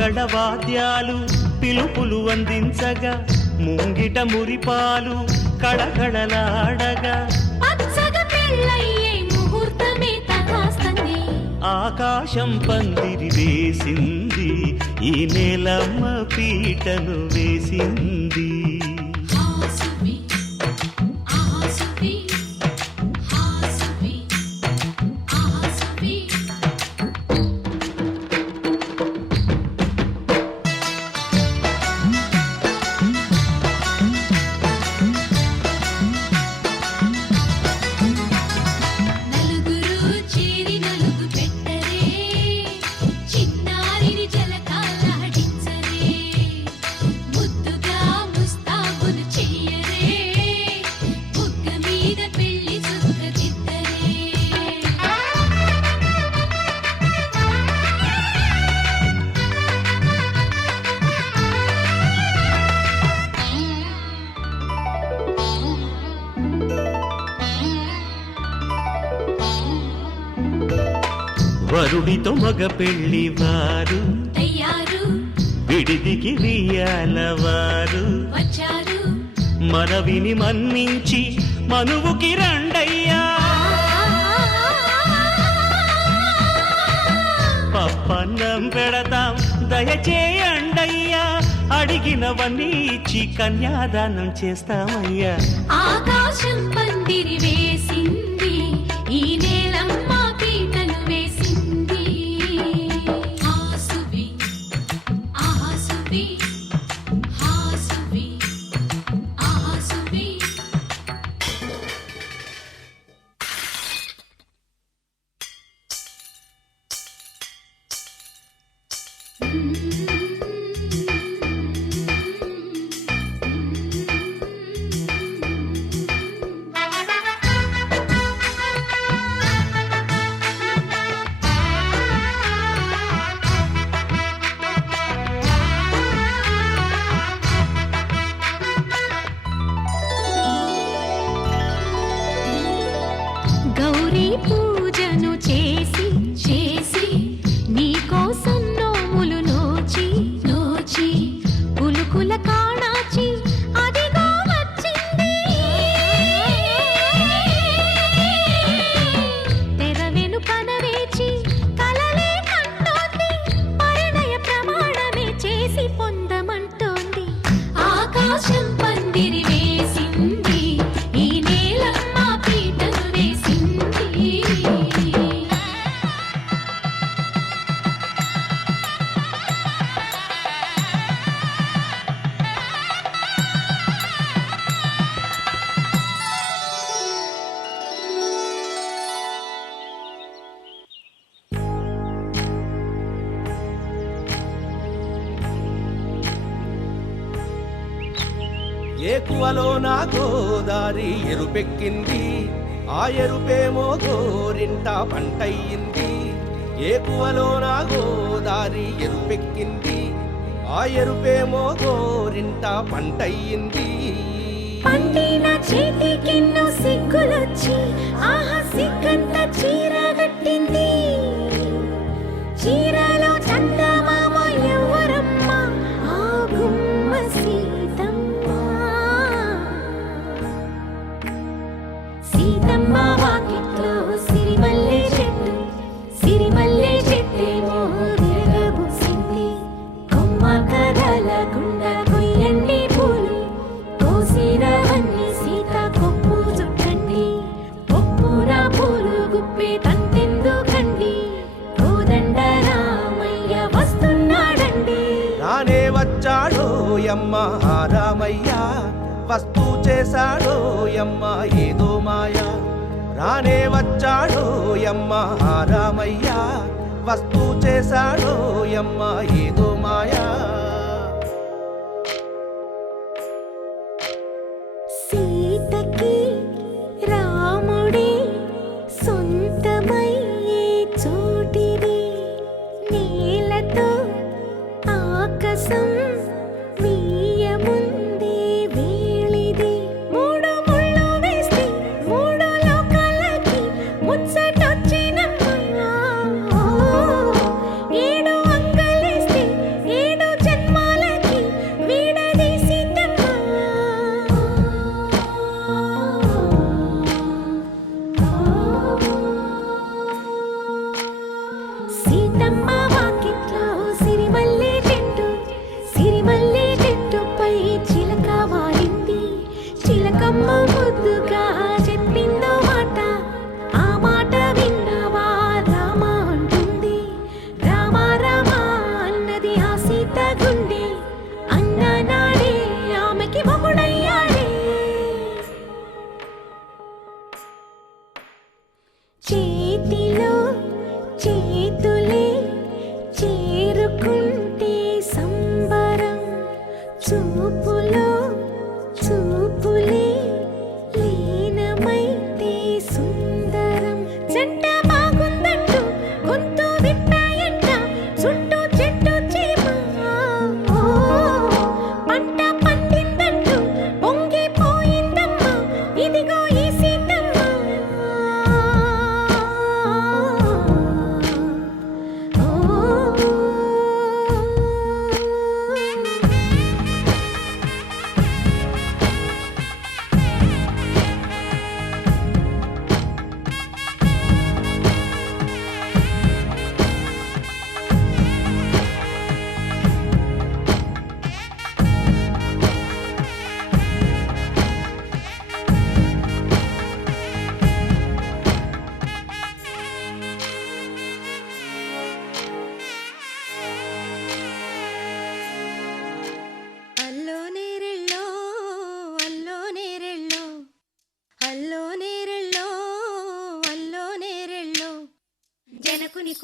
మంగళ వాద్యాలు పిలుపులు అందించగా ముంగిట మురిపాలు కళకళలాడగా ఆకాశం పందిరి వేసింది ఈ నేలమ్మ పీటను వేసింది వరుడితో మగ పెళ్లి వారు విడిదికి వియ్యాలవారు మనవిని మన్నించి మనువుకి రండయ్యా పప్పన్నం పెడతాం దయచేయండయ్యా అడిగినవన్నీ ఇచ్చి కన్యాదానం చేస్తామయ్యా ఆకాశం పందిరి వేసింది ఈ నేలమ్మ పీటను వేసింది హాసువి ఆహాసువి హాసువి ఆహాసువి గౌరీ పూజను చేసి చేసి నీకోసం నోములు నోచి నోచి పులుకుల కాణాచి అదిగో వచ్చింది తెర వెనుకన వేచి కలలే కంటోంది పరిణయ ప్రమాణమే చేసి పొందమంటోంది ఆకాశం పందిరి వేసింది ఈ నేలమ్మ పీటను వేసింది ఏకువలో నా గోదారి ఎరుపెక్కింది ఆ ఎరుపేమో గోరింట పంటయ్యింది ఏకువలో నా గోదారి ఎరుపెక్కింది ఆ ఎరుపేమో గోరింట పంటయ్యింది పండిన చేతికెన్నో సిగ్గులొచ్చి ఆహా సిగ్గంత చీర కట్టింది చీరలో చందమామ ఎవరమ్మ ఆ గుమ్మ సీతమ్మ సీతమ్మ వాకిట్లో సిరిమల్లె చెట్టేమో విరగబూసింది కొమ్మ కదలకుండా కొయ్యండి పూలు కోసిరవన్నీ సీత కొప్పు చుట్టండి పొప్పున పూలు గుప్పే తంతెందుకండి కోదండ రామయ్య వస్తున్నాడండి రానే వచ్చాడో యమ్మ రామయ్య వస్తూ చేశాడో యమ్మ ఏదో మాయ రానే వచ్చాడో యమ్మ రామయ్య వస్తూ చేశాడో యమ్మ ఏదో మాయా సీతకి రాముడే సొంతమయ్యే చోటిది నేలతో ఆకాశం వీయముందే వేళిది మూడు ముళ్ళు వేస్తే మూడు లోకాలకి ముచ్చటొచ్చినమ్మా ఏడు అంగలేస్తే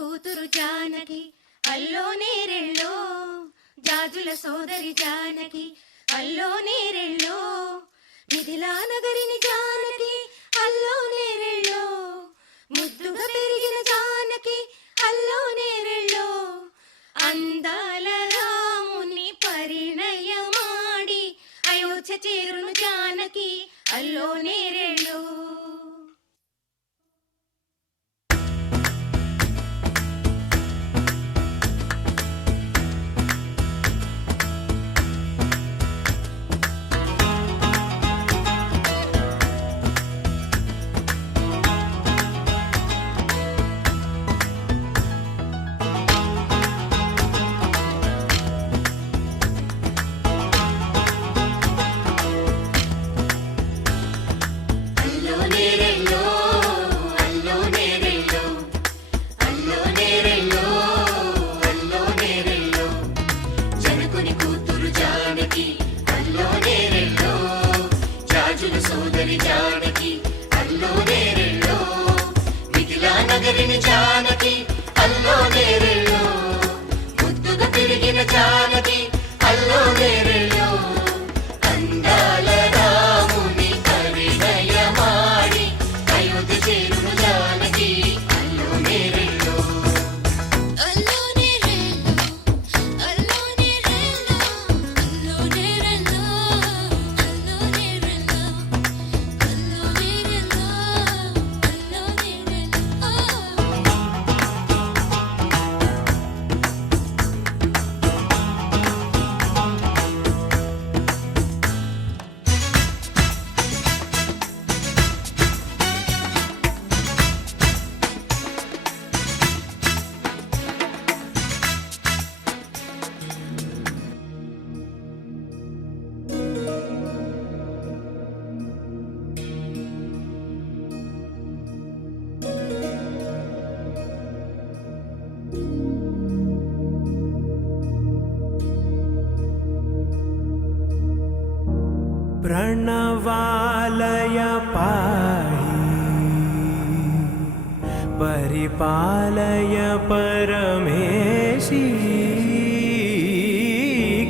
కూతురు జానకి అల్లో నేరెళ్ళో జాజుల సోదరి జానకి అల్లో నేరెళ్ళో మిథిలా నగరిని జానకి అల్లో నేరెళ్ళో ముద్దుగా పెరిగిన జానకి అల్లో నేరెళ్ళో అందాల రాముని పరిణయమాడి అయోధ్య చేరును జానకి అల్లో నేరెళ్ళో. సోదరి జానకి అల్లో నేరెళ్ళో మిథిలా నగరిని జానకి అల్లో నేరెళ్ళో ముద్దుగా పెరిగిన జానకి అల్లో నేరెళ్ళో అందాల రాముని పరిణయమాడి అయోధ్య చేరును జానకి అల్లో నేరెళ్ళో. అల్లో నేరెళ్ళో అల్లో నేరెళ్ళో అల్లో నేరెళ్ళో అల్లో నేరెళ్ళో అల్లో నేరెళ్ళో అల్లో నేరెళ్ళో. प्रणवालय पाहि परिपालय परमेशी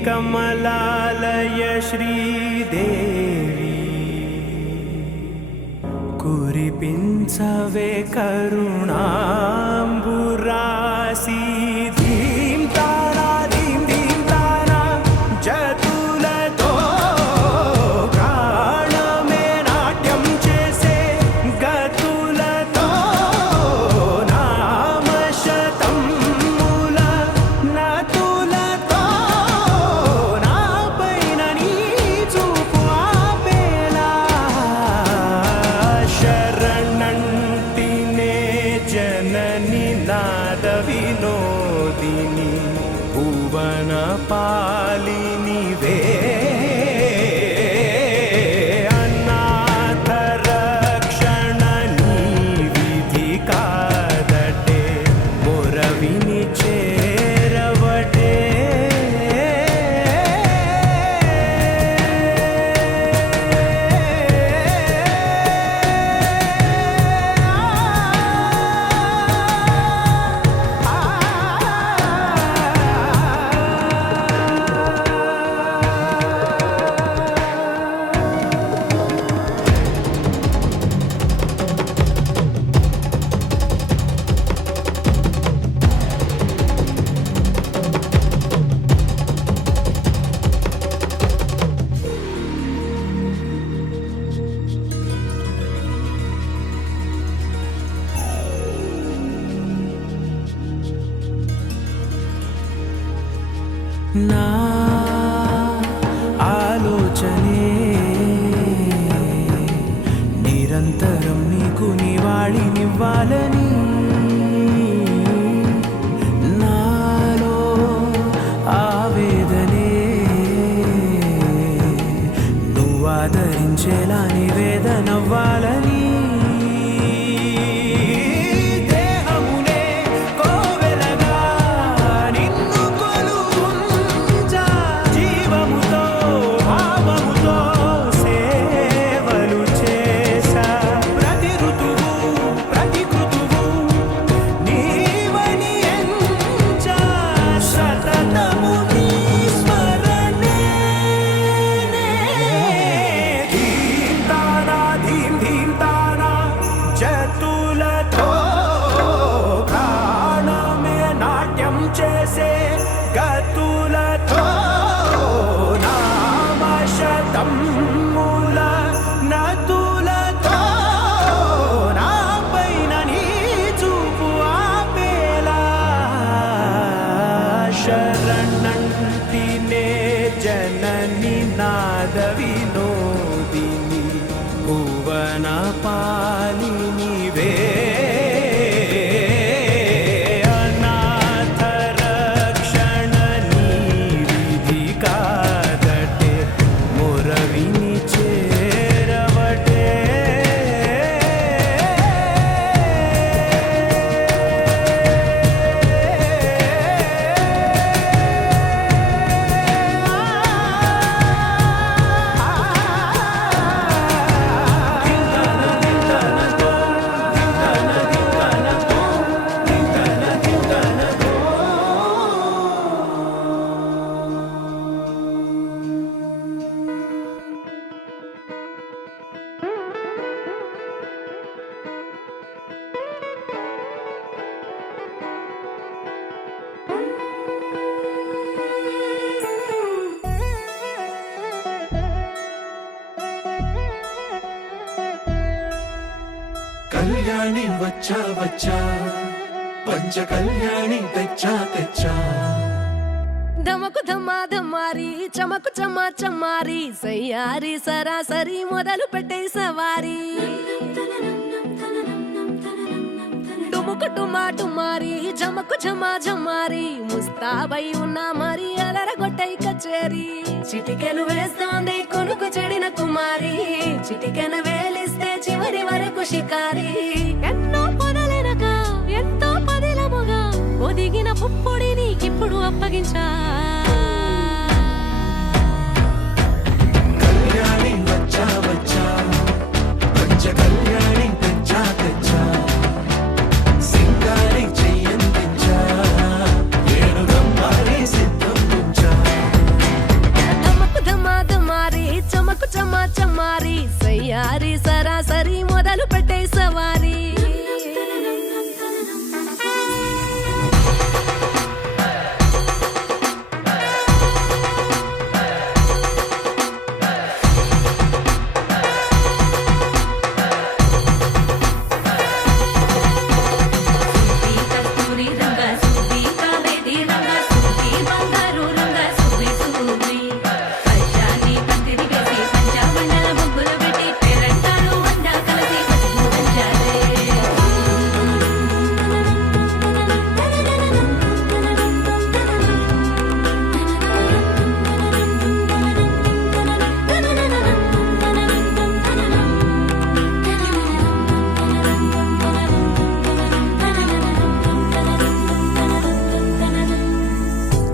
कमलालय श्रीदेवी कुरिपिंचवे करुणांबुरासी धीम तारा धीम धीम तारा जतुलतो प्राणमे नाट्यं चेसे गतुलतो नामशतं मूल नतुलतो नापैन नी చూపు ఆపేలా శరణంటినే జనని నాద వినోదిని భువన పాలినివే అనాథ రక్షణ నీ విధి కాదటే మొరవిని చేరవటే నా ఆలోచనే నిరంతరం నీకు నివాళినివ్వాలని నాలో ఆవేదనే నువ్వు ఆదరించేలా నివేదనవ్వాలని దేహమునే కోవెలగా నిన్ను కొలువుంచా జీవముతో భావముతో సేవలు చేసా ప్రతి ఋతువు ప్రతి కృతువు నీవని భువన పాలినివే అనాథ రక్షణ నీ విధి కాదటే మొరవిని చేరవటే కళ్యాణి వచ్చా వచ్చా పంచ కళ్యాణి తెచ్చా తెచ్చా ధమకు ధమా ధమారి చమకు చమా చమారి సయ్యారి సరాసరి మొదలు పెట్టే సవారి డుముకు టుమా టుమారి జమకు జమా జమారి ముస్తాబై ఉన్నా మరి అలరగొట్టై కచేరి చిటికెను వేస్తోంది కొనుకు చెడిన కుమారి చిటికెను వేలిస్తే చివరి వరకు షికారి ఎన్నో పొదలెనక ఎంతో పదిలముగా ఒదిగిన పుప్పొడి నీకిప్పుడు అప్పగించా కళ్యాణి వచ్చా వచ్చా పంచ కళ్యాణి తెచ్చా తెచ్చా సింగారి చెయ్యందించా ఏనుగమ్మారి సిద్ధం ఉంచా ధమకు ధమా ధమారి చమకు చమా చమారి సయ్యారి సరాసరి మొదలు పెట్టే సవారి కస్తూరి రంగ సుబ్బి కావేరి రంగ సుబ్బి బంగారు రంగ సుబ్బి సుబ్బి పచ్చాని పందిరి వేసి పంచమండల ముగ్గులు పెట్టి పేరంటాలు వండ కలిసి పసుపు వంచారే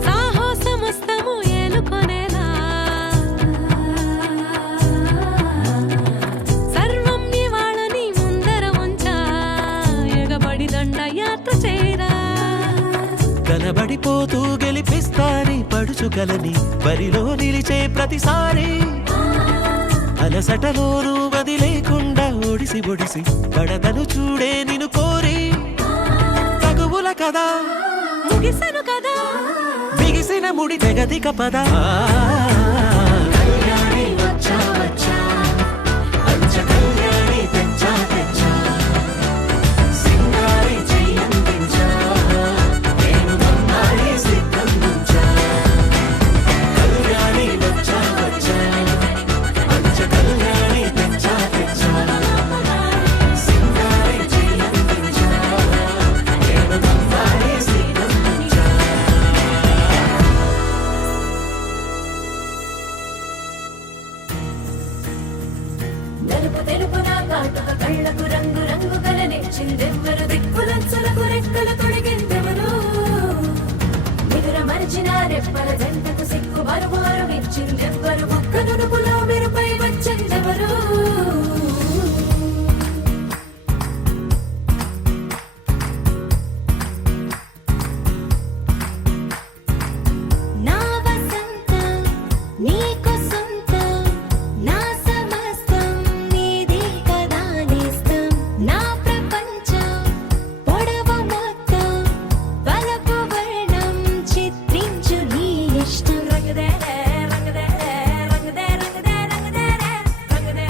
సాహసమస్తము ఏలుకొనేలా సర్వం ఇవాళని ముందర ఉంచా ఎగబడి దండ యాత్ర చేరా కనబడిపోతూ గెలిపిస్తాని పడుచుగలని బరిలో నిలిచే ప్రతిసారి అలసటలోనూ వదిలేకుండా ఒడిసి ఒడిసి పడదను చూడే నిన్ను కోరి తగువుల కదా ముగిసను కదా బిగిసిన ముడి తెగదిక పద కళ్యాణి వచ్చా వచ్చా పంచ కళ్యాణి తెచ్చా తెచ్చా సింగారి చెయ్యందించా ఏనుగమ్మారి సిద్ధం ఉంచా కళ్యాణి వచ్చా వచ్చా పంచ కళ్యాణి తెచ్చా తెచ్చా సింగారి చెయ్యందించా ఏనుగమ్మారి సిద్ధం ఉంచా నలుపు తెలుపున కాటుక కళ్ళకు రంగు రంగు గలనిచ్చిందెవ్వరు దిక్కులచ్చులకు రెక్కలు తొడిగిందెవరు నిదుర మరిచిన రెప్పల జంటకు సిక్కు మరుమారు ఇచ్చిందెవ్వరు ఒక్క నునుపులో మెరుపై వచ్చిందెవరు నా వసంతం నీకు సొంతం నా సమస్తం నీది కదా నేస్తం నా ప్రపంచం పొడవు మొత్తం వలపు వర్ణం చిత్రించు నీ ఇష్టం రంగదే రంగదే రంగదే రంగదే రంగదే రంగదే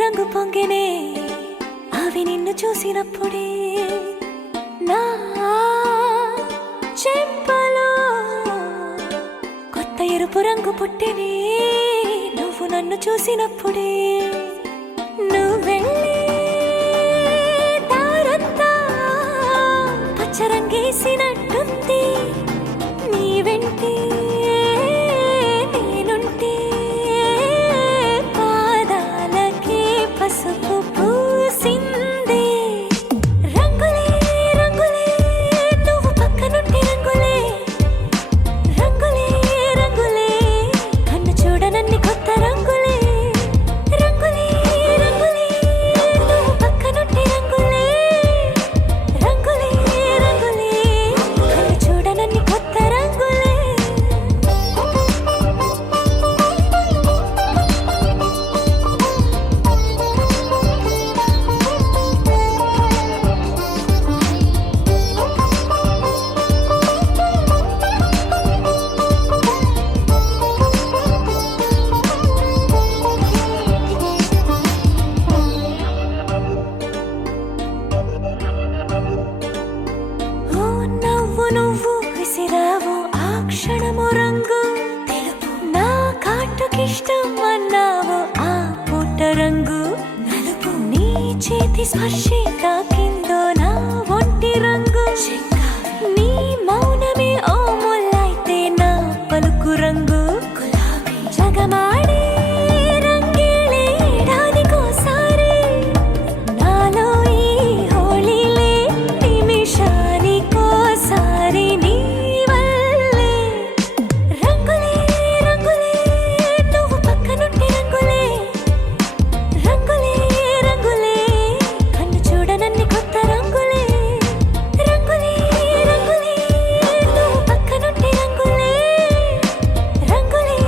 రంగు పొంగెనే అవి నిన్ను చూసినప్పుడే నా చెంపలో కొత్త ఎరుపు రంగు పుట్టెనే నువ్వు నన్ను చూసినప్పుడే నువ్వు వెళ్ళే దారంతా పచ్చరంగేసినట్టుంది నీ వెంటే నేనుంటే పాదాలకే పసుపు పూసిందే రంగులే రంగులే నువ్వు పక్కనుంటే రంగులే రంగులే రంగులే కన్ను చూడనన్ని కొత్త రంగులే రంగులే రంగులే నువ్వు పక్కనుంటే రంగులే రంగులే రంగులే కన్ను చూడనన్ని కొత్త రంగులే ఓ నవ్వు నువ్వు విసిరావు ఆ క్షణము రంగు తెలుపు నా కాటుకిష్టం అన్నావు ఆ పుట్ట రంగు నలుపు నీ చేతి స్పర్శే తాకిందో నా ఒంటి రంగు నీ మౌనమే ఓ ముల్లైతే నా పలుకు రంగు గులాబీ జగమాడే రంగేలే ఏడాదికోసారి నాలో ఈ హోళీలే నిమిషానికోసారి నీ వల్లే రంగులే రంగులే నువ్వు పక్కనుంటే రంగులే రంగులే రంగులే కన్ను చూడనన్ని కొత్త రంగులే రంగులే రంగులే నువ్వు పక్కనుంటే రంగులే రంగులే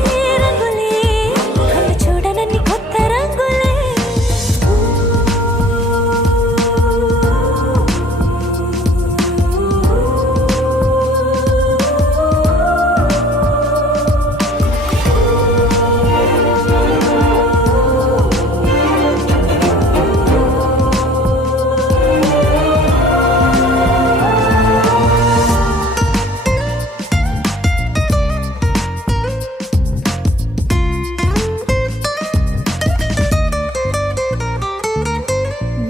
రంగులే కన్ను చూడనన్ని కొత్త రంగులే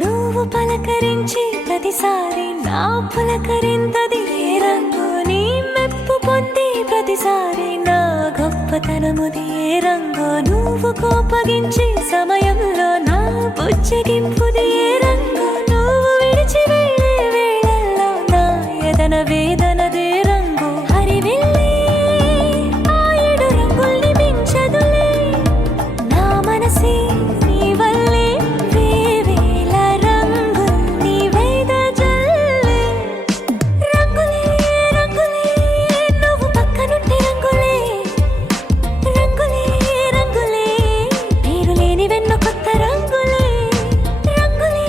నువ్వు పలకరించి ప్రతిసారి నా పులకరింతది ఏ రంగు నీ మెప్పు పొంది ప్రతిసారి నా గొప్పతనముది ఏ రంగు నువ్వు కోపగించి సమయంలో నా బుజ్జగింపుది ఏ రంగు నువ్వు విడిచి వెళ్ళే వేళల్లో నా ఎదన వేదనదే రంగు హరివిల్లే ఆ ఏడు రంగుల్ని మించదులే నా మనసే నీ వల్లే వేవేల రంగుల్ని వెదజల్లే రంగులే రంగులే నువ్వు పక్కనుంటే రంగులే రంగులే రంగులే పేరు లేని వెన్నో కొత్త రంగులే రంగులే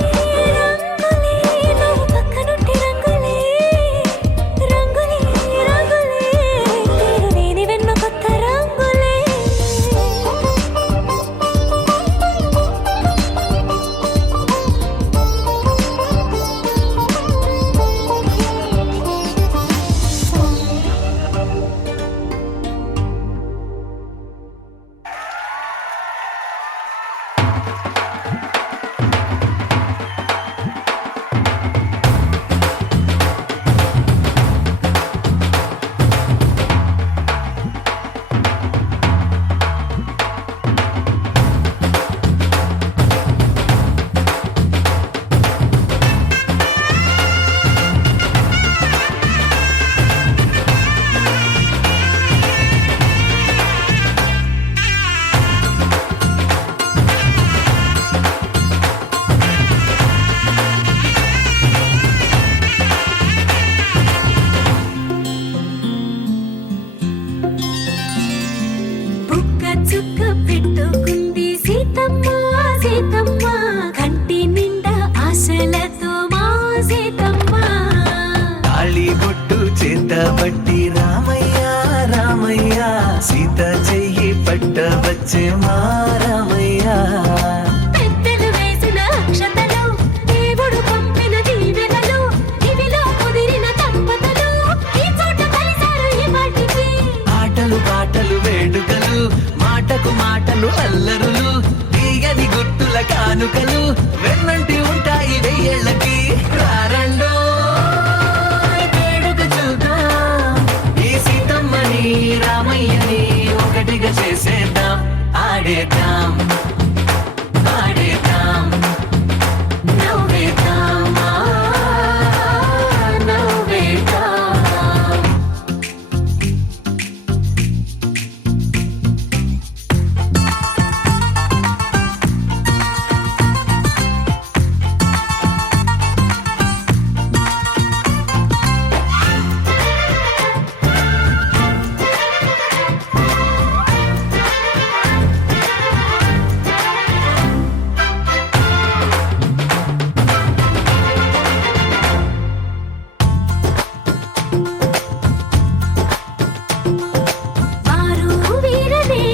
రంగులే నువ్వు పక్కనుంటే రంగులే రంగులే రంగులే పేరు లేని వెన్నో కొత్త రంగులే బుక్క చుక్క పెట్టుకుంది సీతమ్మ సీతమ్మ కంటి నిండా ఆశలతో మా సీతమ్మ తాళి బొట్టు చేతబట్టి రామయ్య రామయ్య సీత చెయ్యి పట్ట వచ్చే మా రామయ్య పెద్దల కానుకలు వెన్నంటి ఉంటాయి వెయ్యేళ్ళకి రారండో వేడుక చూద్దాం ఈ సీతమ్మని రామయ్యని ఒకటిగా చేసేద్దాం ఆడేద్దాం ఆడేద్దాం నవ్వేద్దాం నవ్వేద్దాం వారు వీరనే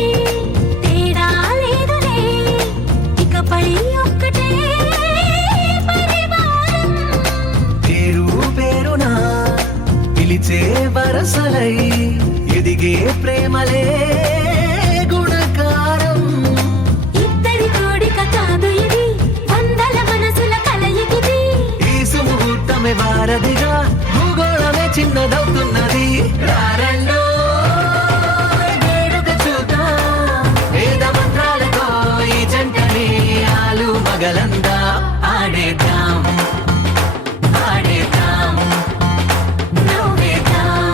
తేడా లేదులే ఇకపై ఒక్కటే పరివారం పేరు పేరునా పిలిచే వరసలై ఎదిగే ప్రేమలే గుణకారం ఇద్దరి కోడిక కాదు ఇది వందల మనసుల కలయికిది ఈ సుముహూర్తమే వారధిగా భూగోళమే చిన్నదవుతున్నది రారండో వేడుక చూద్దాం వేద మంత్రాలతో ఈ జంటని ఆలు మగలందా ఆడేద్దాం ఆడేద్దాం నవ్వేద్దాం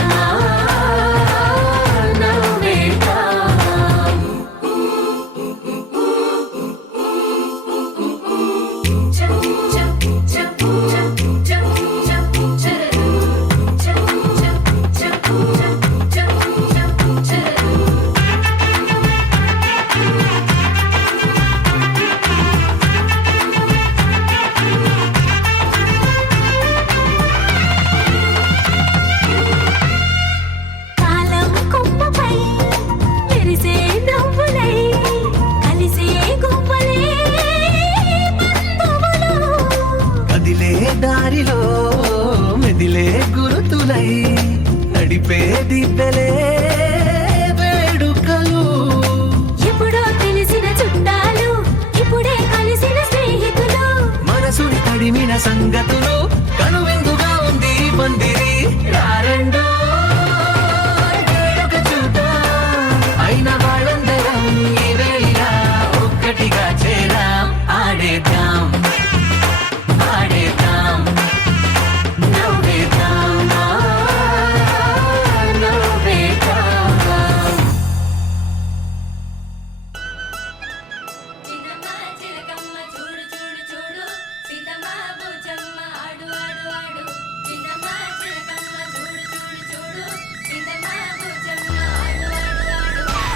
నవ్వేద్దాం కాలం కొమ్మపై మెరిసే నవ్వులై కలిసే గువ్వలే బంధువులు కదిలే దారిలో మెదిలే గురుతులై నడిపే దిబ్బెలే వేడుకలు ఎప్పుడో తెలిసిన చుట్టాలు ఇప్పుడే కలిసిన స్నేహితులు మనసుని తడిమిన సంగతులు కనువిందుగా ఉంది ఈ పందిరి రారండో వేడుక చూద్దాం అయిన వాళ్ళందరం ఈ వేళ ఒక్కటిగా చేరాం ఆడేద్దాం ఆడేద్దాం నవ్వేద్దాం నవ్వేద్దాం చిన్నమ్మ చిలకమ్మ చూడు చూడు చూడు సీతమ్మ బుజ్జమ్మ ఆడు ఆడు ఆడు చిన్నమ్మ చిలకమ్మ చూడు చూడు చూడు సీతమ్మ బుజ్జమ్మ ఆడు ఆడు ఆడు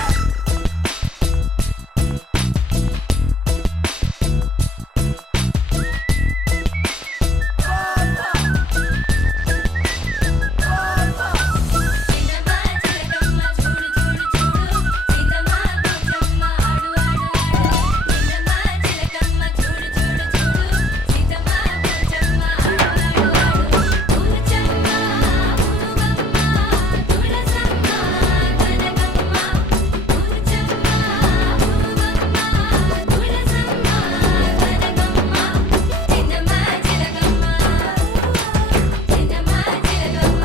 చిన్నమ్మ చిలకమ్మ చూడు చూడు చూడు సీతమ్మ బుజ్జమ్మ ఆడు ఆడు ఆడు చిన్నమ్మ చిలకమ్మ చూడు చూడు చూడు సీతమ్మ బుజ్జమ్మ ఆడు ఆడు ఆడు బుజ్జమ్మ బురుగమ్మ తులసమ్మ కనకమ్మ బుజ్జమ్మ బురుగమ్మ తులసమ్మ కనకమ్మ చిన్నమ్మ చిలకమ్మ చిన్నమ్మ చిలకమ్మ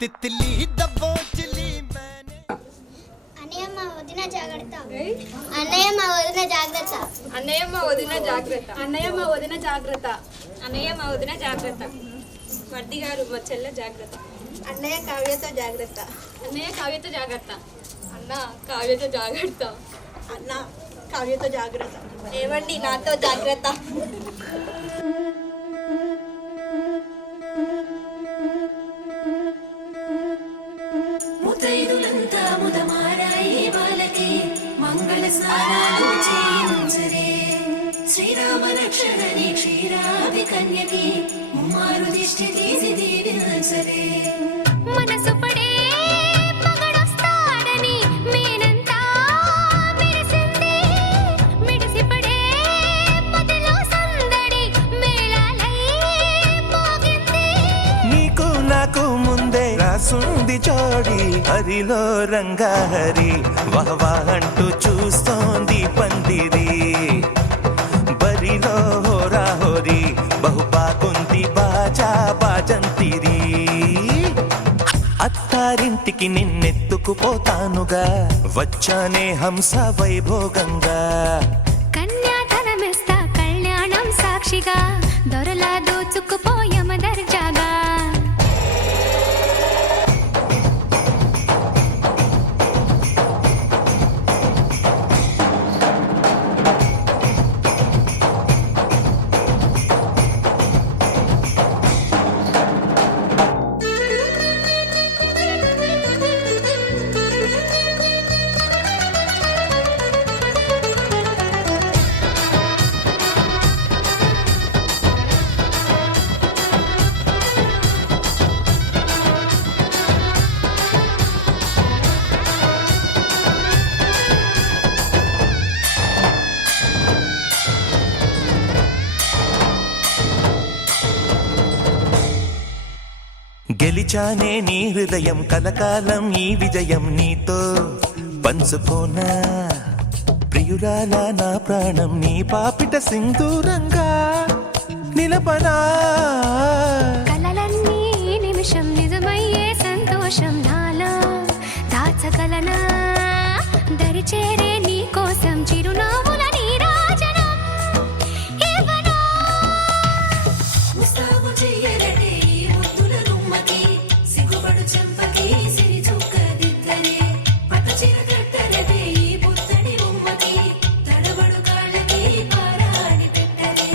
తిత్లీ దబ్బోచిలి మేనే అన్నయ్య మా వదిన జాగ్రత్త అన్నయ్య మా వదిన జాగ్రత్త అన్నయ్య మా వదిన జాగ్రత్త అన్నయ్య మా వదిన జాగ్రత్త అన్నయ్య మా వదిన జాగ్రత్త వడ్డీ గారు మా చెల్లె జాగ్రత్త అన్నయ్య కావ్యతో జాగ్రత్త అన్నయ్య కావ్యతో జాగ్రత్త అన్న కావ్యతో జాగ్రత్త అన్న కావ్యతో జాగ్రత్త ఏమండి నాతో జాగ్రత్త ముతైదులంతా ముదమారాయి వాళ్ళకి మంగళ స్నానాలు చేయించరే శ్రీరామ రక్షణని క్షీరాది కన్యకి ముమ్మారు దిష్టి తీసి దీవించరే మనసు పడే మగడొస్తాడని మేనంతా మెరిసింది మిడిసిపడే మదిలో సందడి మేళాలై మోగింది నీకు నాకు ముందే రాసుంది జోడి హరిలో రంగాహరి వహవా అంటూ చూస్తోంది పందిరి బరిలో హోరా హోరి బహు బాగుంది బాజా బాజంతిరి అత్తారింటికి నిన్నెత్తుకుపోతానుగా వచ్చానే హంస వైభోగంగా కన్యాధనమిస్తా కళ్యాణం సాక్షిగా దొరలా దోచుకుపోయమ దర్జాగా గెలిచానే నీ హృదయం కలకాలం ఈ విజయం నీతో పంచుకోనా ప్రియురాలా నా ప్రాణం నీ పాపిట సింధూరంగా నిలపనా కలలన్నీ నిమిషం నిజమయ్యే సంతోషం నాలో దాచగలనా దరిచేరే నీ కోసం చిరునవ్వుల నీరాజనం ఇవ్వనా ముస్తాబు చెయ్యరటే ఈ ముద్దుల గుమ్మకి సిగ్గుపడు చెంపకి సిరి చుక్క దిద్దరే పట్టు చీర కట్టరటే ఈ పుత్తడి గుమ్మకి తడబడు కాళ్ళకి పారాడి పెట్టరే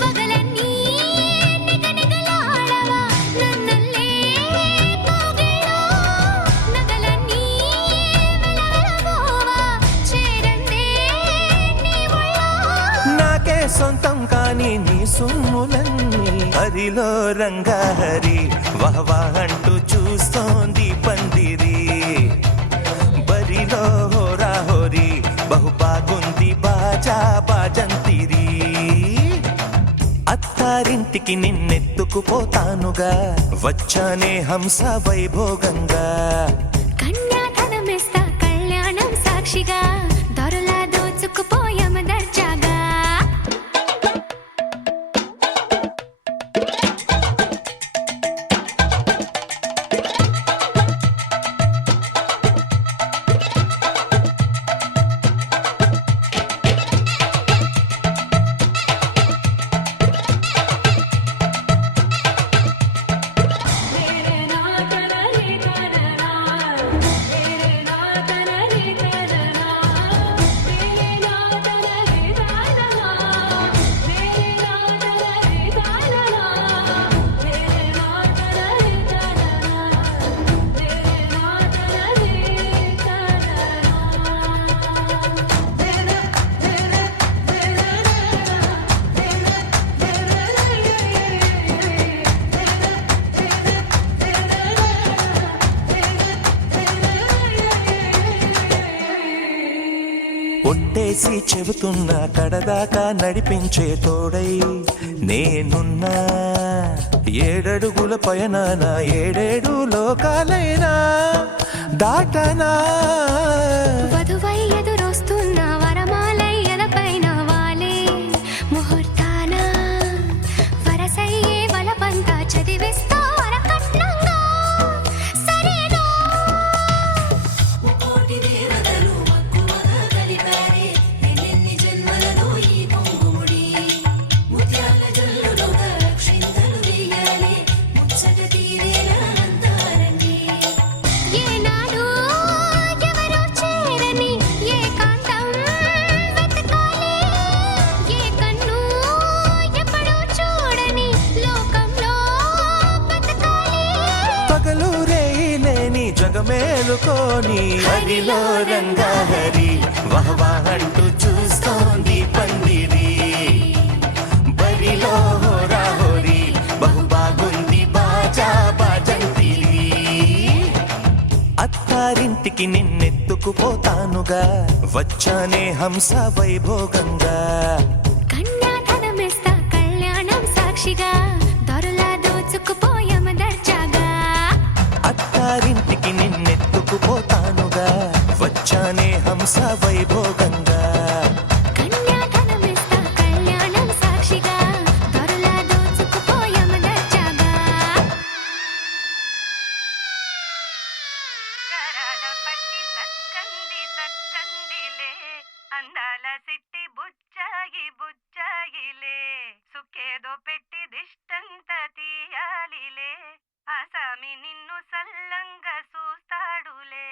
పగలన్నీ నిగనిగలాడవా నన్నల్లే కోగిలో నగలన్నీ వెలవెలబోవా చేరందే నీ ఒళ్ళో నాకే సొంతం కాని నీ సొమ్ములన్నీ హరిలో రంగాహరి వహవా అంటూ చూస్తోంది పందిరి బరిలో హోరా హోరి బహు బాగుంది బాజా బాజంతిరి అత్తారింటికి నిన్నెత్తుకుపోతానుగా వచ్చానే హంస వైభోగంగా కన్యాధనమిస్తా కళ్యాణం సాక్షిగా దొరలా దోచుకుపోయమ దర్జాగా ఒట్టేసి చెబుతున్నా కడదాకా నడిపించే తోడై నేనున్నా ఏడడుగుల పయనాన ఏడేడు లోకాలైనా దాటనా వధువై ఎదురొస్తున్న వరమాలై ఎదపైన వాలే ముహూర్తాన వరసయ్యే వలపంతా చదివిస్తా వరకట్నంగా సరేనా కోటి దేవతలు మక్కువగా కలిపారే ఎన్నెన్ని జన్మలలో ఈ పొంగుముడి ముత్యాల జల్లులుగా క్షింతలు వేయాలి ముచ్చట తీరేలా అంతారండి ఏనాడు ఎవరో చేరని ఏకాంతం వెతకాలి ఏ కన్ను ఎప్పుడూ చూడని లోకంలో బతకాలి పగలు రేయిలేని జగమేలుకోని హరిలో రంగాహరి వహవా అంటూ చూస్తోంది పందిరి బరిలో హోరా హోరి బహు బాగుంది బాజా బాజంతిరి అత్తారింటికి నిన్నెత్తుకుపోతానుగా వచ్చానే హంస వైభోగంగా కన్యాధనమిస్తా కళ్యాణం సాక్షిగా దొరలా దోచుకుపోయమ దర్జాగా అత్తారింటికి వచ్చానే హంస వైభోగంగా కన్యాధనమిస్తా కళ్యాణం సాక్షిగా త్వరలా దోచుకుపోయాం దర్జాగా గరాల పట్టి సక్కంది సక్కందిలే అందాల సిట్టి బుచ్చాయి బుచ్చాయిలే సుక్కేదో పెట్టి దిష్టంత తీయాలిలే ఆసామి నిన్ను సల్లంగా చూస్తాడులే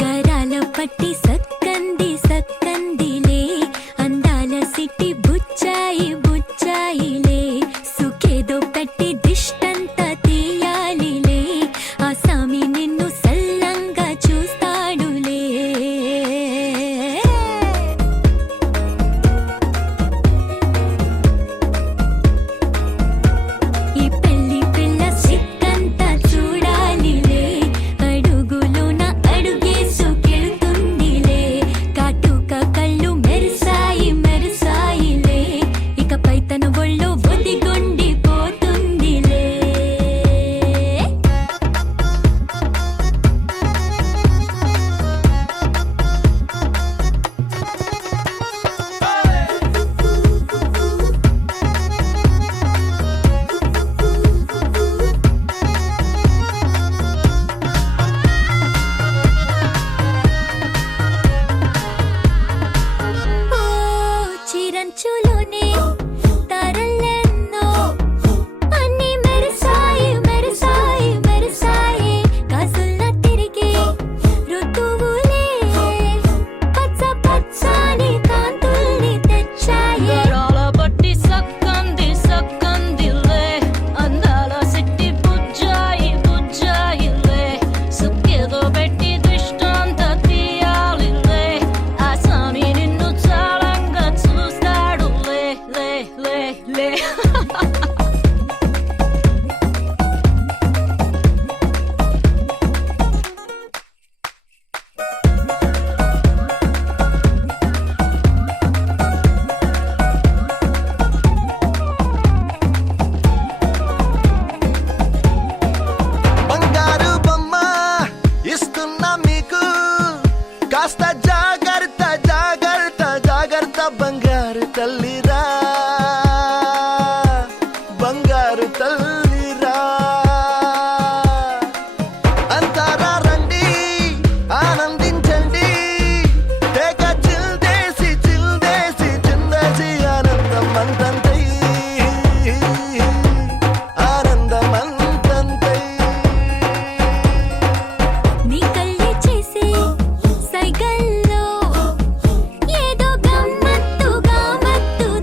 గరాల పట్టి సక్కంది సక్కందిలే అందాల సిట్టి బుచ్చాయి బుచ్చాయిలే సుఖేదో పెట్టి దిష్టంత తీయాలిలే ఆసామి నిన్ను సల్లంగా చూస్తాడులే ఈ పెళ్లి పిల్ల సిక్కంతా చూడాలిలే అడుగులోన అడుగేసుకెళ్తుందిలే కాటుక కళ్ళు మెరిసాయి మెరిసాయిలే ఇకపై తన ఒళ్ళు ఒదిగొండిపోతుందిలే ఓ చిరంచులోనే తారలెన్నో అన్ని మెరిసాయి మెరిసాయి మెరిసాయి కాసుల్లా తిరిగి ఋతువులే పచ్చ పచ్చని కాంతుల్ని తెచ్చాయి గరాల పట్టి సక్కంది సక్కందిలే అందాల సిట్టి బుజ్జాయి బుజ్జాయిలే సుక్కేదో పెట్టి దిష్టంత తీయాలిలే ఆసామి నిన్ను చాలంగా చూస్తాడులే లే లే లే బంగారు బొమ్మ ఇస్తున్నా మీకు కాస్త జాగ్రత్త జాగ్రత్త జాగ్రత్త బంగారు తల్లిరా బంగారు తల్లిరా అంతారా రండి ఆనందించండి తెగ చిల్దేసి చిల్దేసి చిందేసి ఆనందం అంతంతై ఆనందం అంతంతై నీ కళ్ళే చేసే సైగల్లో ఏదో గమ్మత్తుగా మత్తుగా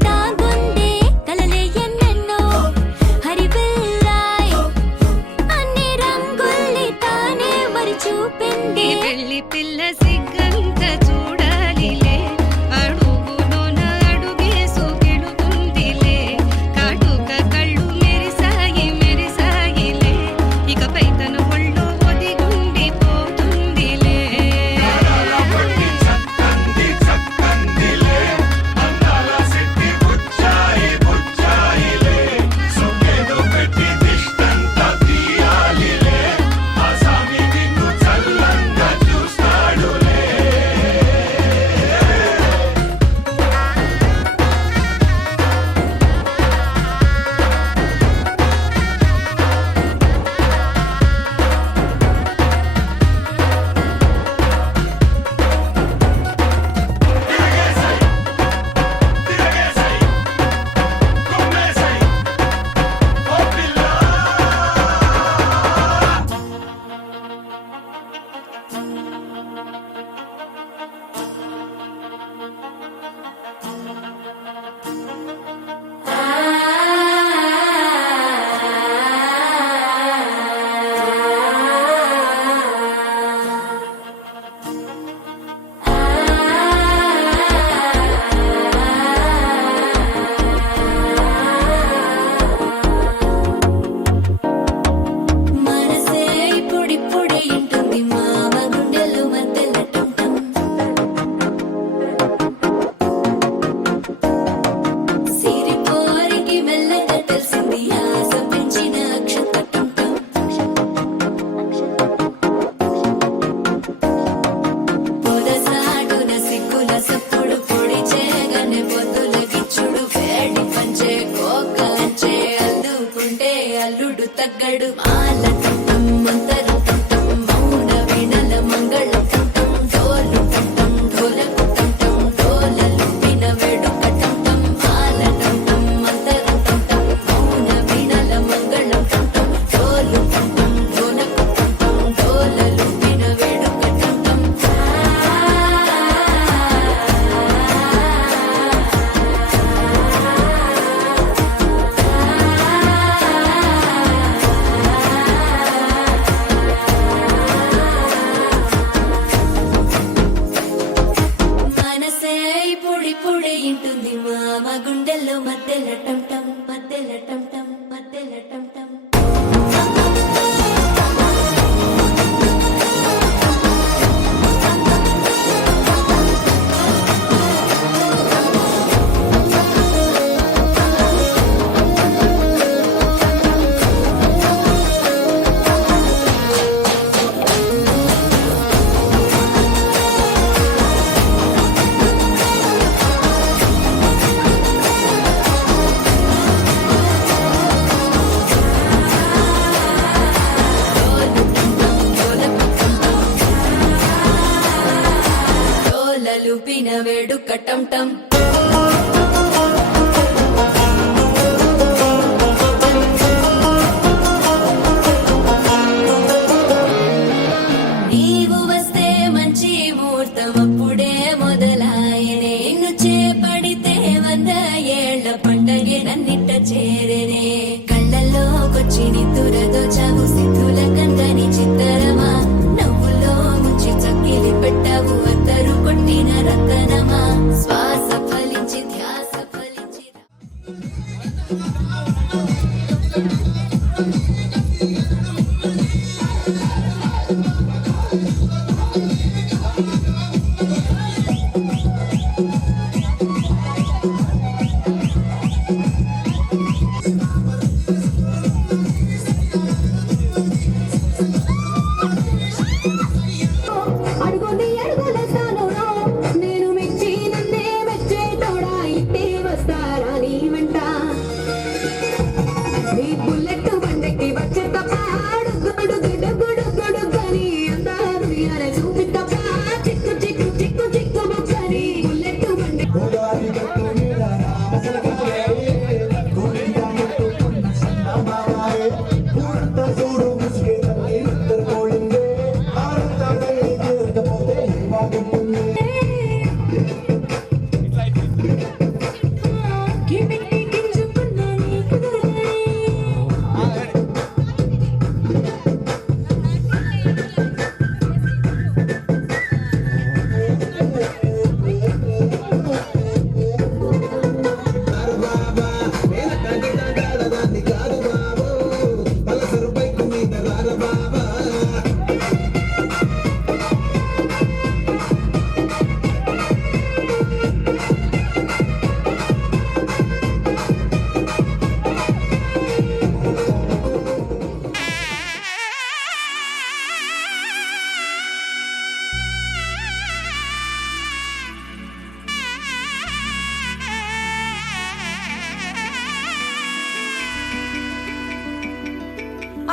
తగ్గడు మాల టం మంతరు టం మౌన వీణల మంగళ టం డోలు టం డోలకు టం డోలలు విన వేడుక టం మాల టం మంతరు టం మౌన వీణల మంగళ టం డోలు టం డోలకు టం డోలలు విన వేడుక టం మనసే పొడి పొడి ఇంటుంది మామ గుండెల్లో మధ్యల టం టం మధ్యల టం టం మధ్యల టం టం డోలలు పిన వేడుక టం టం నీవు వస్తే మంచి ముహూర్తం అప్పుడే మొదలాయనే నిన్ను చేపడితే 100 ఏళ్ల పండగే నన్నిట్ట చేరేనే కళ్ళల్లోకొచ్చి నిద్దురదోచావు సిద్ధుల కందని చిత్తరమా నవ్వులో ముంచి చక్కిలి పెట్టావు అద్దరు కొట్టిన రతనమా శ్వాస ఫలించి ధ్యాస ఫలించి అడుగుని అడుగులేస్తాను నేను మెచ్చి నన్నే మెచ్చేటోడా ఇట్టే వస్తారా నీ వెంట నీ బుల్లెట్ బండెక్కి వచ్చే తప్ప గుడుగుడుగుడుగుడుగని అందరూ అరే చూపి తప్ప చిక్కు చిక్కు చిక్కు చిక్కు ముక్కని బుల్లెట్ బండెక్కి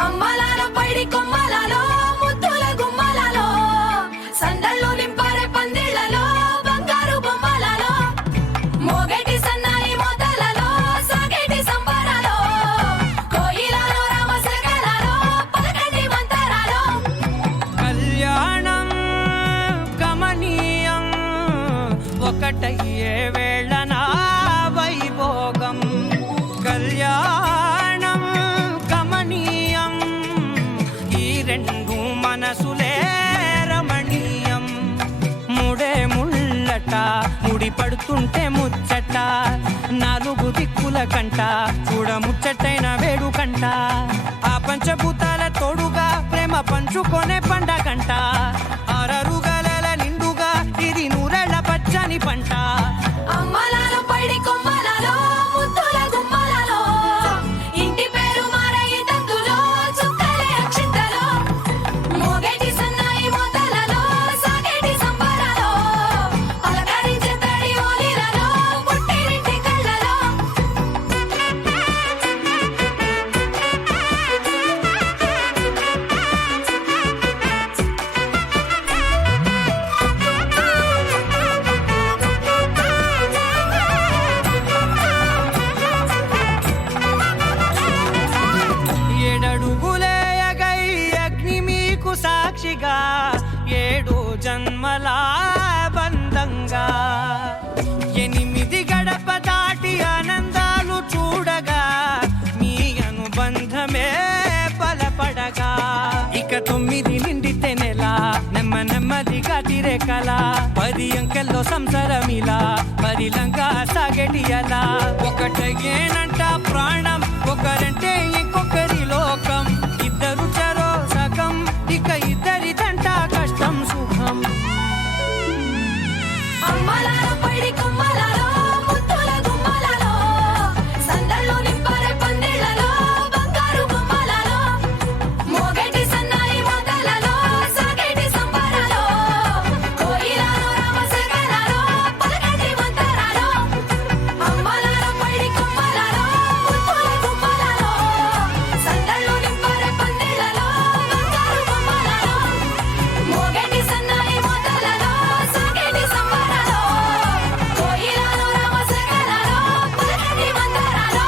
అమ్మలాల పైడి కొమ్మలలో ముద్దుల గుమ్మలలో సందళ్ళు నింపరే పందిళ్లలో బంగారు బొమ్మలలో మోగేటి సన్నాయి మోతలలో సాగేటి సంబరాలో కోయిలలో రామశకలలో పలకండి మంతరాలో కళ్యాణం గమనీయం ఒకటయ్యే వేళ నా వైభోగం కళ్యాణం గమనీయం ఈ రెండు మనసులే రమణీయం ముడే ముళ్ళట ముడి పడుతుంటే ముచ్చట నాలుగు దిక్కుల కంట చూడ ముచ్చటైన వేడుకంట ఆ పంచభూతాల తోడుగా ప్రేమ పంచుకొనే పండగంట అరరుగలల నిండుగా ఇది నూరెళ్ళ పచ్చని పంట అమ్మలాల పైడి కొమ్మలలో ముద్దుల గుమ్మలలో ఇంటి పేరు మారయి తందులో చుక్కలే అక్షింతలో మోగేటి సన్నాయి మోతలలో సాగేటి సంబరాలో పలకరించే తడి ఓలిలలో పుట్టినింటి కళ్ళలో సాక్షిగా 7 జన్మల బంధంగా 8 గడప దాటి ఆనందాలు చూడగా మీ అనుబంధమే బలపడగా ఇక 9 నిండితే నెల నెమ్మదిగా తిరే కల 10 అంకెల్లో సంసారమిలా పరిలంగా సాగటి అలా ఒకటేనంట ప్రాణం ఒకరంటే ఇంకొకరి లోకం ఇద్దరు చరో సగం ఇక ఇద్దరిదంట కష్టం సుఖం అమ్మలాలో పడి కొమ్మలాలో ముత్తుల గుమ్మలాలో సందళ్ళు నింపరే పందిళ్ళలో బంగారు గుమ్మలాలో మోగేటి సన్నాయి మోతలలో సాగేటి సంబరాలో కోయిలాలో రామశకలాలో పలకటి మంతరాలో అమ్మలాలో పడి కొమ్మలాలో ముత్తుల గుమ్మలాలో సందళ్ళు నింపరే పందిళ్ళలో బంగారు గుమ్మలాలో మోగేటి సన్నాయి మోతలలో సాగేటి సంబరాలో కోయిలాలో రామశకలాలో పలకటి మంతరాలో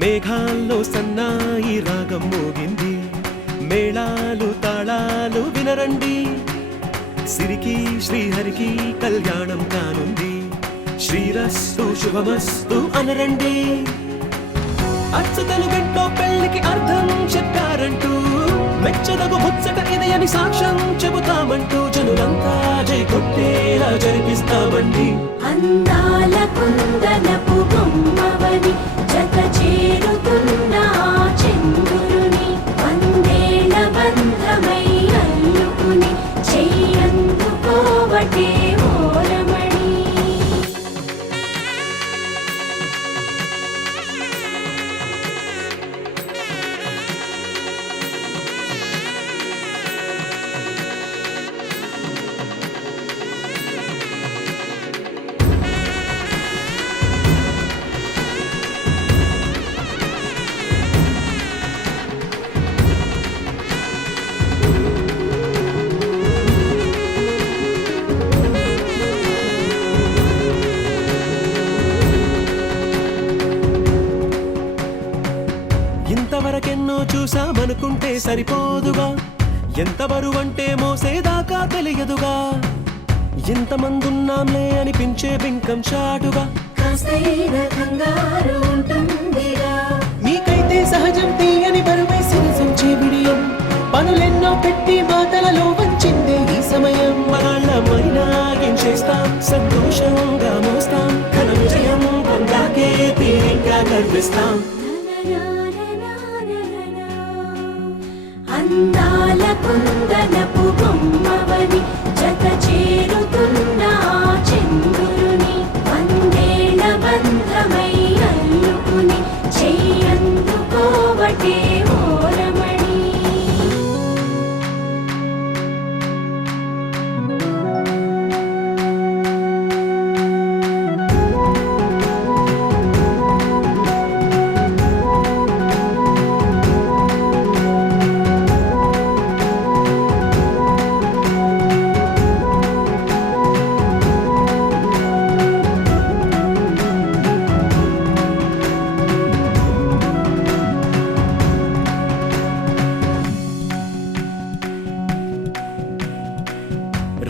మేఘాల్లో సన్నాయి రాగం మోగింది మేళాలు తాళాలు వినరండి సిరికి శ్రీహరికి కళ్యాణం కానుంది శ్రీరస్తు శుభమస్తు అనరండి అచ్చతలు గంటో పెళ్లికి అర్థం చెప్పారంటూ మెచ్చదగు ముచ్చట ఇది అని సాక్ష్యం చెబుతామంటూ జనులంతా జై కొట్టేలా జరిపిస్తామండి అందాల కుందనపు బొమ్మవని జత చేరుతున్న ఆ చంద్రుని వందేళ్ల బంధమై అల్లుకుని చెయ్యందుకోవటే ఓరమణి ఇంతవరకెన్నో చూసామనుకుంటే సరిపోదుగా ఎంత బరువంటే మోసేదాకా తెలియదుగా ఇంతమందున్నాంలే అనిపించే బింకం చాటుగా కాస్తైన కంగారు ఉంటుందిగా మీకైతే సహజం తీయని బరువే సిరిసంచే విడియం పనులెన్నో పెట్టి మాటలలో వంచిందే ఈ సమయం మనాళ్ళమైనా ఏం చేస్తాం సంతోషంగా మోస్తాం ఘన విజయం పొందాకే తీరిగ్గా గర్విస్తాం అందాల కుందనపు బొమ్మవని జత చేరుతున్న ఆ చంద్రుని వందేళ్ల బంధమై అల్లుకుని చెయ్యందుకోవటే ఓరమణి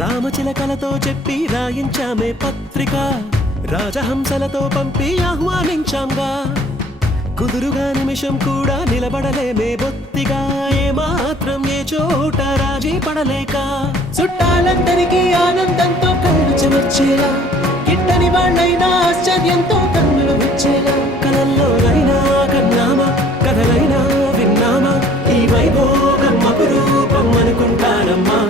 రామచిలకలతో చెప్పి రాయించామే పత్రిక రాజహంసలతో పంపి ఆహ్వానించాంగా కుదురుగా నిమిషం కూడా నిలబడలేమే బొత్తిగా ఏ మాత్రం ఏ చోట రాజీ పడలేక చుట్టాలందరికీ ఆనందంతో కళ్ళు చెమర్చేలా గిట్టని వాళ్ళైనా ఆశ్చర్యంతో కన్నులు వచ్చేలా కలల్లోనైనా కన్నామా కథలైనా విన్నామా ఈ వైభోగం అపురూపం అనుకుంటానమ్మా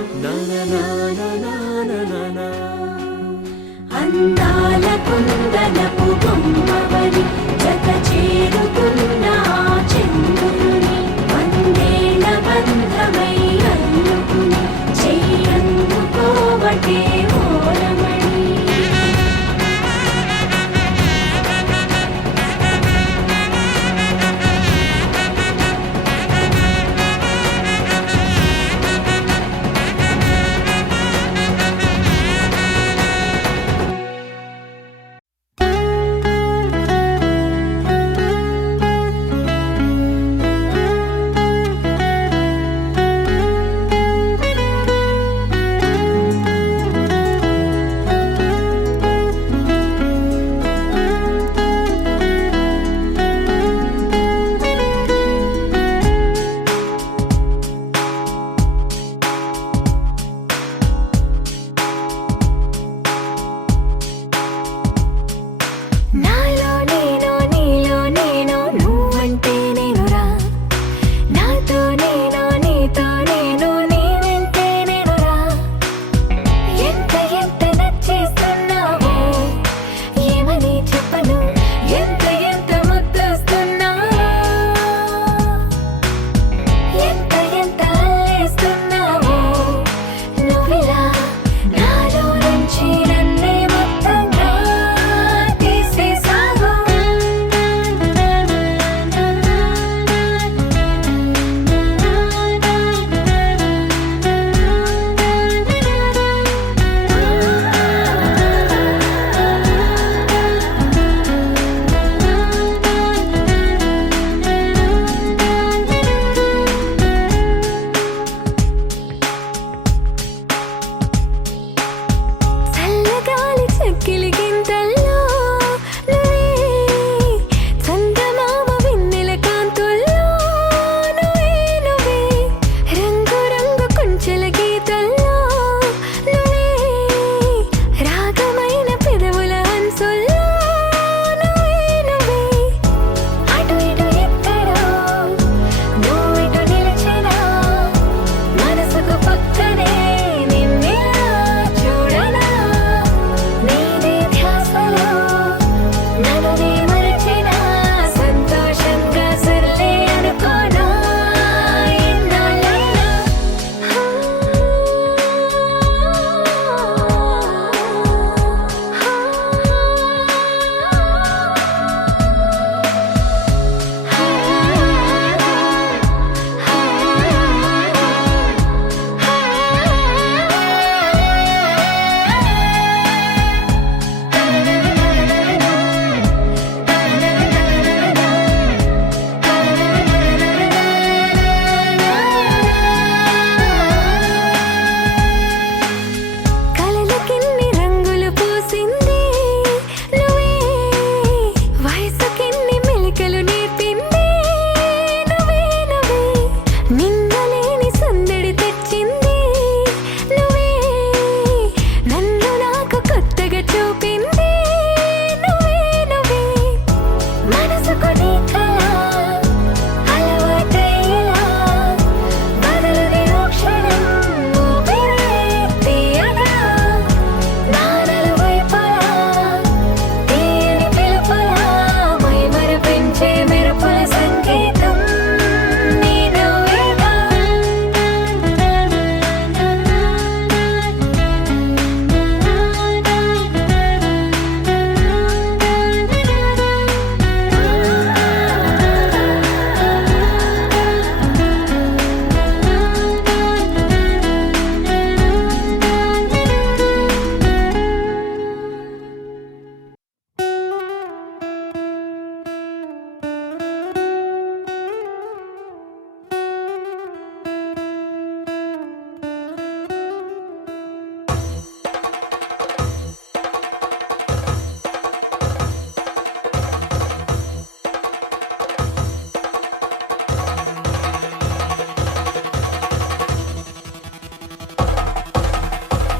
అందాల కుందనపు బొమ్మవని జత చేరుతున్న ఆ చంద్రుని వందేళ్ల బంధమై అల్లుకుని చెయ్యందుకోవటే ఓరమణి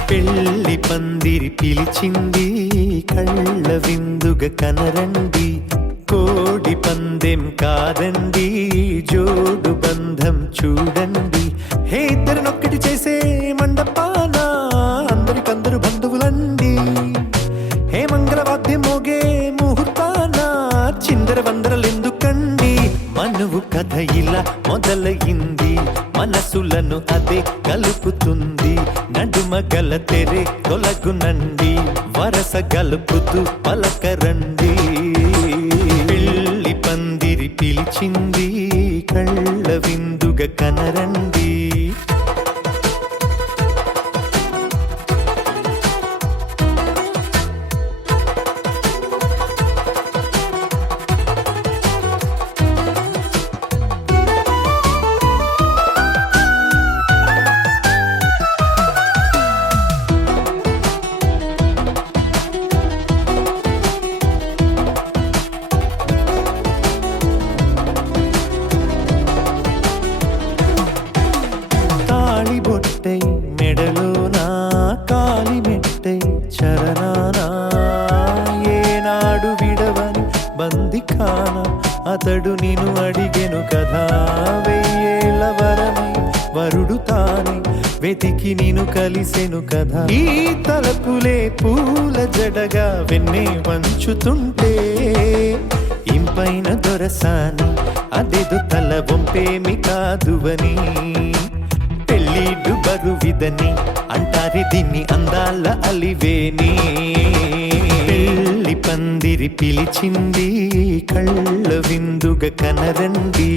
పెళ్లి పందిరి పిలిచింది కళ్ళ విందుగా కనరండి కోడి పందెం కాదండి జోడు బంధం చూడండి హే ఇద్దరినొక్కటి చేసే మండపాన అందరికందరు బంధువులండి హే మంగళవాద్యం మోగే ముహూర్తాన చిందర వందరలెందుకండి మనువు కథ ఇలా మొదలయింది మనసులను అదే కలుపుతుంది నడుమ గల తెరే తొలగునండి వరస గలుపుతూ పలకరండి పెళ్లి పందిరి పిలిచింది కళ్ళ విందుగా కనరండి బొట్టై మెడలోనా కాలి మెట్టై చరణానా ఏనాడు విడవని బందిఖాన అతడు నిన్ను అడిగెను కదా వెయ్యేళ్ళ వరమై వరుడు తానే వెతికి నిన్ను కలిసెను కదా ఈ తలపులే పూల జడగా వెన్నే వంచుతుంటే ఇంపైన దొరసాని అదేదో తల వంపేమి కాదువని పెళ్ళిడు బరువిదని అంటారే దీన్ని అందాల అలివేని పెళ్లి పందిరి పిలిచింది కళ్ళ విందుగా కనరండి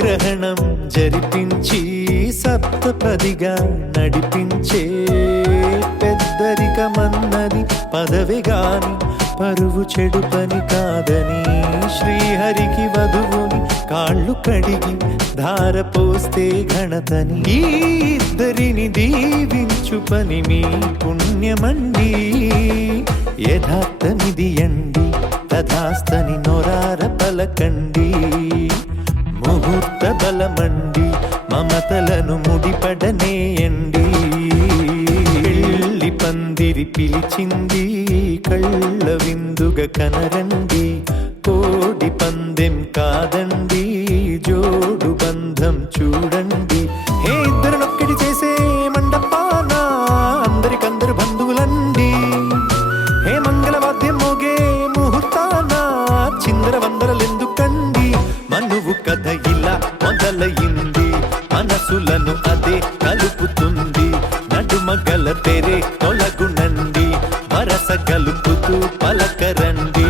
గ్రహణం జరిపించి సప్తపదిగా నడిపించే పెద్దరికమన్నది పదవి గాని పరువు చెడు పని కాదని శ్రీహరికి వధువుని కాళ్ళు కడిగి ధార పోస్తే ఘనతని ఈ ఇద్దరిని దీవించు పని మీ పుణ్యమండి యథార్థమిది అండి తథాస్తని నొరార పలకండి ముహూర్త బలమండి మమతలను ముడిపడనేయండి పెళ్లి పందిరి పిలిచింది కళ్ళ విందుగా కనరండి కోడి పందెం కాదండి జోడు బంధం చూడండి హే ఇద్దరినొక్కటి చేసే మండపాన అందరికందరు బంధువులండి హే మంగళవాద్యం మోగే ముహూర్తాన చిందర వందరలెందుకండి మనువు కథ ఇలా మొదలయింది మనసులను అదే కలుపుతుంది నడుమ గల తెరే తొలగునండి వరస కలుపుతూ పలకరండి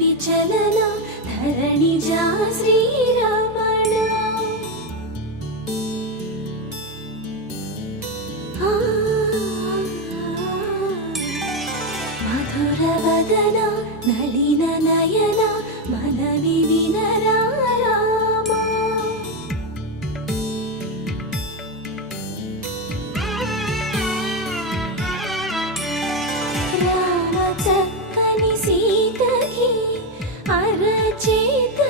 విచలన ధరణిజా శ్రీరమణ మధుర వదన నళిన నయన మనవి వినరా రామా రామ చక్కని సీతకి అరచేత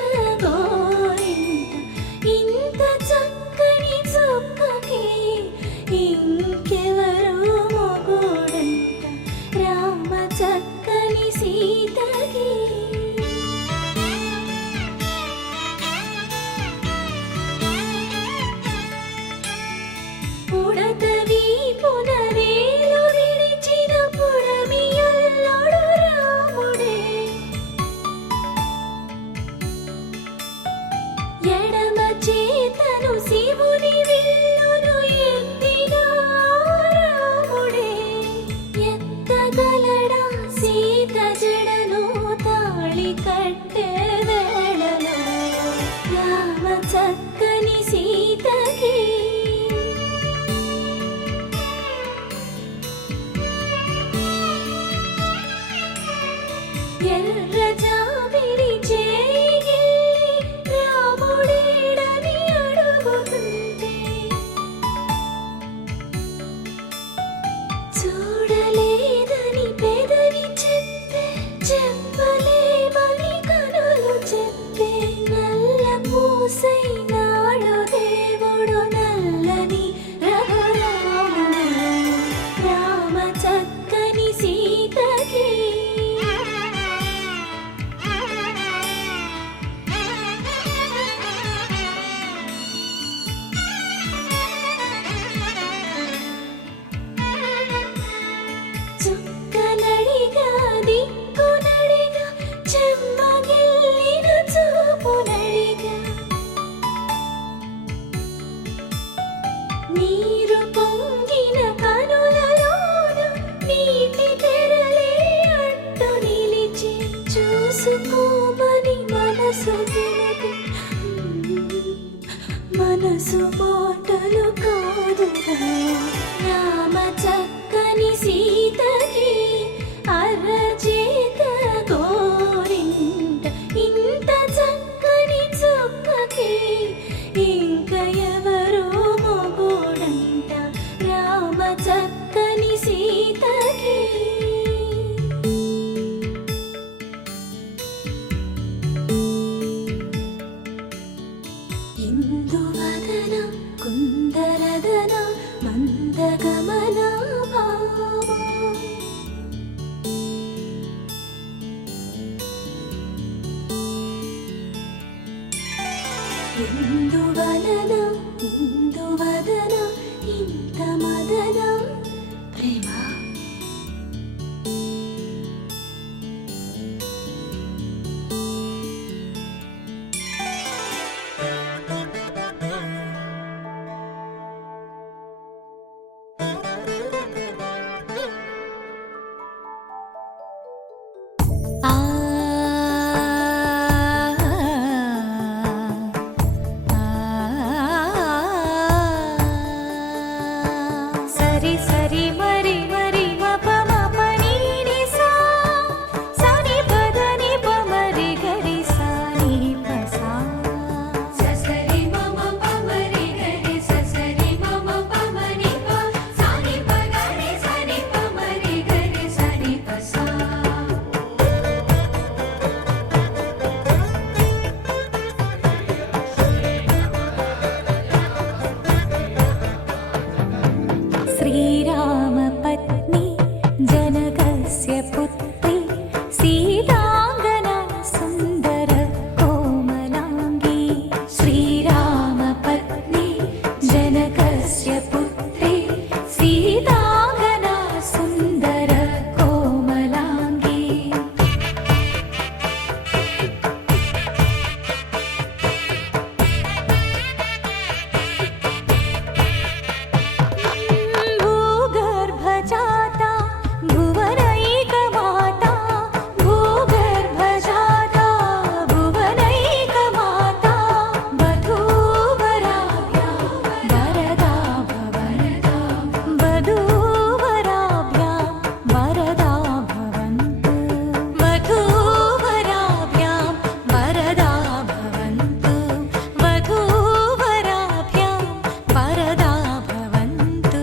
గోరి ఎడమ చేతను శివుని విల్లును ఎత్తిన రాముడే ఎత్తగలడా సీత జడను తాళి కట్టే వేళలో రామ చక్కని సీతకి ఎర్ర జాబిలి చేయి రాముడేడని అడుగుతుంటే చూడలేదని పెదవి చెప్పే చెప్పలేమని కనులు చెప్పే నల్ల పూసైనాడు దేవుడు నల్లని రఘురాముడు రామ చక్కని సీతకి చుక్కనడిగా దిక్కునడిగా చెమ్మగిల్లిన చూపునడిగా నీరు పొంగిన కనులలోన నీటి తెరలే అడ్డు నిలిచి చూసుకోమని మనసు తిరిగి మనసు మాటలు కాదుగా రామ చక్కని సీతకి అరచేత గోరింట ఇంత చక్కని చుక్కకి ఇంక ఎవరు మొగుడంట రామ చక్కని సీతకి ఇందువదన కుందరదన మందగమన భామ ఇందువలన ఇందువదన ఇంత మదన ప్రేమ సరి సరి మరి మరి మప మప నీ ని సా సని పద ని ప మరి గరి సా ని ప సా ససరి మమ ప మరి గరి ససరి మమ ప మరి ప సా ని ప గరి సా ని ప మరి గరి సా ని ప సా శ్రీరామ పత్ని జనకస్య పుత్రి సీతాంగనా సుందర కోమలాంగి శ్రీరామ పత్ని జనకస్య పుత్రి సీతాంగనా సుందర కోమలాంగి భూగర్భజాత భువనైకమాత భూగర్భజాత భువనైకమాత వధూవరాభ్యాం వరదా భవంతు వధూవరాభ్యాం వరదా భవంతు వధూవరాభ్యాం వరదా భవంతు వధూవరాభ్యాం వరదా భవంతు